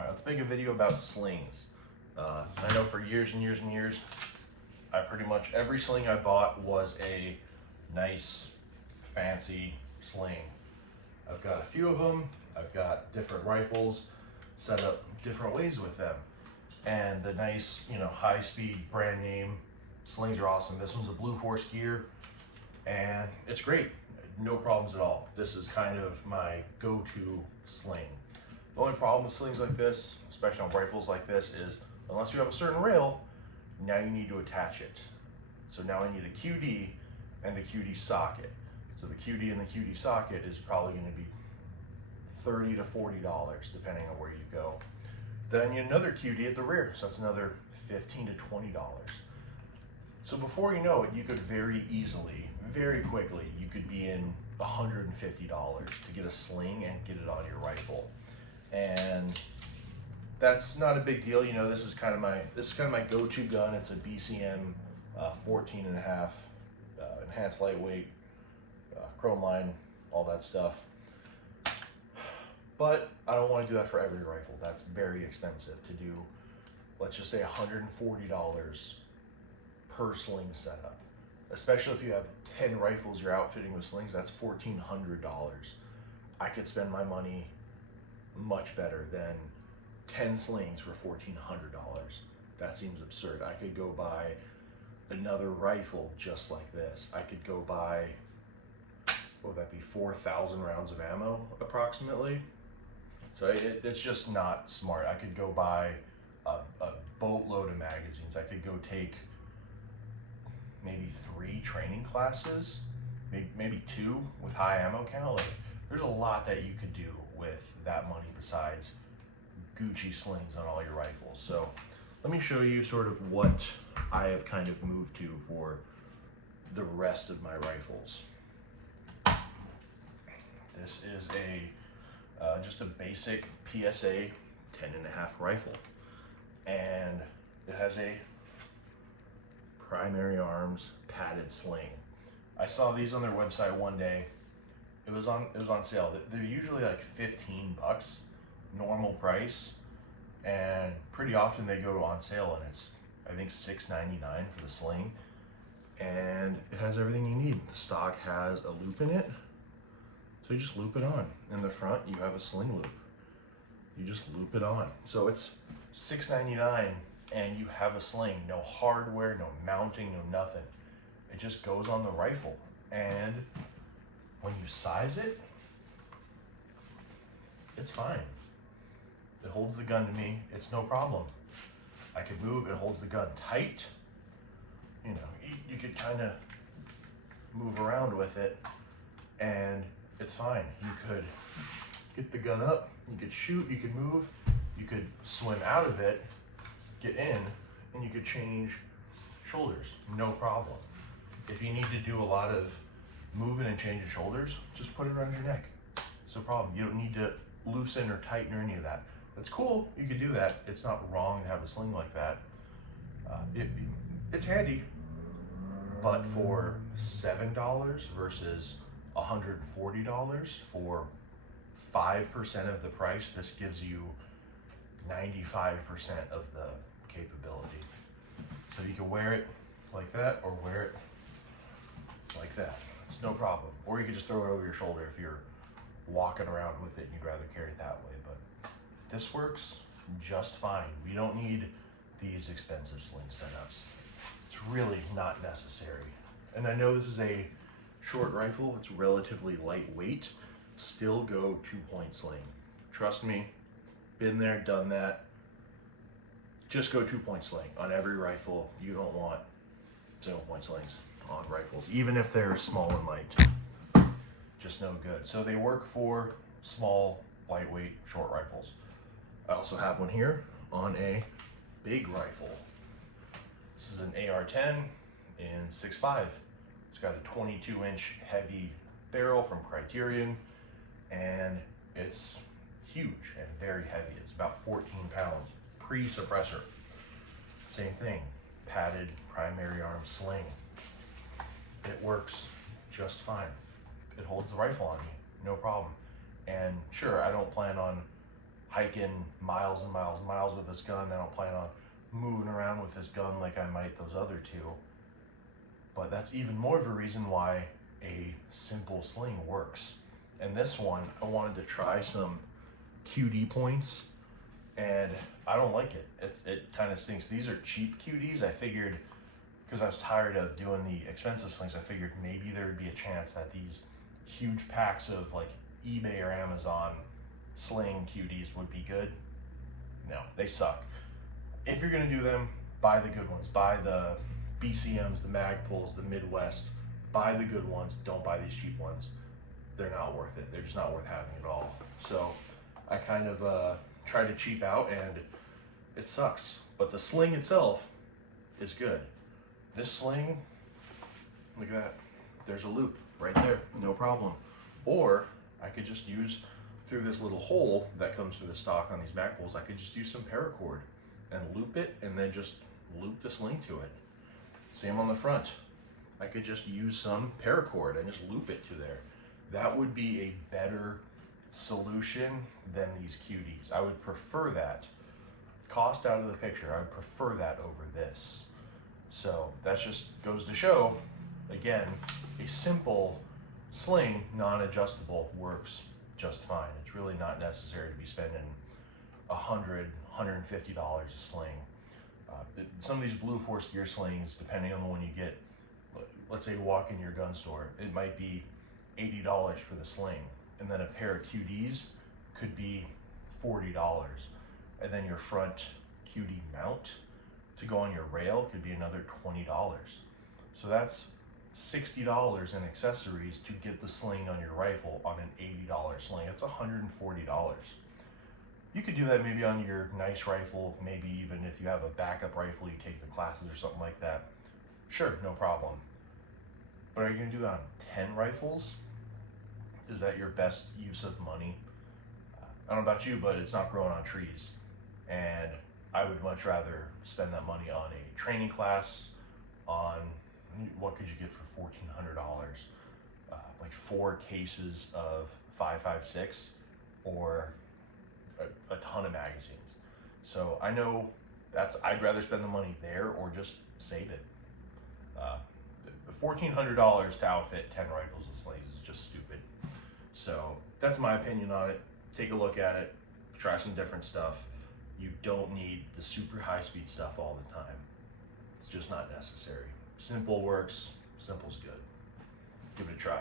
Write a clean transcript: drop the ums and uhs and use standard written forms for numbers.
All right, let's make a video about slings. I know for years and years and years, pretty much every sling I bought was a nice, fancy sling. I've got a few of them. I've got different rifles set up different ways with them. And the nice, high-speed brand name slings are awesome. This one's a Blue Force gear, and it's great. No problems at all. This is kind of my go-to sling. The only problem with slings like this, especially on rifles like this, is unless you have a certain rail, now you need to attach it. So now I need a QD and a QD socket. So the QD and the QD socket is probably going to be $30 to $40 depending on where you go. Then I need another QD at the rear, so that's another $15 to $20. So before you know it, you could very easily, very quickly, you could be in $150 to get a sling and get it on your rifle. And that's not a big deal. This is kind of my go-to gun. It's a BCM 14.5 enhanced lightweight, chrome line, all that stuff. But I don't want to do that for every rifle. That's very expensive to do. Let's just say $140 per sling setup. Especially if you have 10 rifles you're outfitting with slings, that's $1,400. I could spend my money much better than 10 slings for $1,400. That seems absurd. I could go buy another rifle just like this. I could go buy, what would that be, 4,000 rounds of ammo approximately. So it's just not smart. I could go buy a boatload of magazines. I could go take maybe 3 training classes, maybe 2 with high ammo count. Like, there's a lot that you could do with that money besides Gucci slings on all your rifles. So let me show you sort of what I have kind of moved to for the rest of my rifles. This is just a basic PSA 10.5 rifle, and it has a primary arms padded sling. I saw these on their website one day. It was on sale. They're usually like $15 normal price, and pretty often they go on sale and it's, I think, $6.99 for the sling. And it has everything you need. The stock has a loop in it, so you just loop it on. In the front you have a sling loop. You just loop it on. So it's $6.99 and you have a sling. No hardware, no mounting, no nothing. It just goes on the rifle. And when you size it, it's fine. It holds the gun to me. It's no problem. I could move. It holds the gun tight. You could kind of move around with it and it's fine. You could get the gun up, you could shoot, you could move, you could swim out of it, get in, and you could change shoulders, no problem. If you need to do a lot of moving and changing shoulders, just put it around your neck. It's no problem. You don't need to loosen or tighten or any of that. That's cool, you could do that. It's not wrong to have a sling like that. It's handy, but for $7 versus $140 for 5% of the price, this gives you 95% of the capability. So you can wear it like that or wear it like that. It's no problem. Or you could just throw it over your shoulder if you're walking around with it and you'd rather carry it that way. But this works just fine. We don't need these expensive sling setups. It's really not necessary. And I know this is a short rifle. It's relatively lightweight. Still go 2-point sling. Trust me, been there, done that. Just go 2-point sling on every rifle. You don't want single-point slings on rifles, even if they're small and light. Just no good. So they work for small, lightweight, short rifles. I also have one here on a big rifle. This is an AR-10 in 6.5. It's got a 22-inch heavy barrel from Criterion, and it's huge and very heavy. It's about 14 pounds. Pre-suppressor. Same thing. Padded primary arm sling. It works just fine. It holds the rifle on me, no problem. And sure, I don't plan on hiking miles and miles and miles with this gun. I don't plan on moving around with this gun like I might those other two. But that's even more of a reason why a simple sling works. And this one, I wanted to try some QD points, and I don't like it. It kind of stinks. These are cheap QDs. I figured, because I was tired of doing the expensive slings, I figured maybe there would be a chance that these huge packs of like eBay or Amazon sling QDs would be good. No, they suck. If you're gonna do them, buy the good ones. Buy the BCMs, the Magpuls, the Midwest. Buy the good ones. Don't buy these cheap ones. They're not worth it. They're just not worth having at all. So I kind of try to cheap out, and it sucks. But the sling itself is good. This sling, look at that. There's a loop right there, no problem. Or I could just use, through this little hole that comes through the stock on these Magpuls, I could just use some paracord and loop it, and then just loop the sling to it. Same on the front. I could just use some paracord and just loop it to there. That would be a better solution than these QDs. I would prefer that. Cost out of the picture, I would prefer that over this. So that just goes to show, again, a simple sling, non-adjustable, works just fine. It's really not necessary to be spending $100, $150 a sling. Some of these Blue Force gear slings, depending on the one you get, let's say you walk in your gun store, it might be $80 for the sling, and then a pair of QDs could be $40, and then your front QD mount to go on your rail could be another $20. So that's $60 in accessories to get the sling on your rifle on an $80 sling. That's $140. You could do that maybe on your nice rifle, maybe even if you have a backup rifle, you take the classes or something like that. Sure, no problem. But are you gonna do that on 10 rifles? Is that your best use of money? I don't know about you, but it's not growing on trees. And I would much rather spend that money on a training class, on, what could you get for $1,400? Like 4 cases of 5.56 or a ton of magazines. So I know I'd rather spend the money there or just save it. The $1,400 to outfit 10 rifles and slings is just stupid. So that's my opinion on it. Take a look at it, try some different stuff. You don't need the super high speed stuff all the time. It's just not necessary. Simple works, simple's good. Give it a try.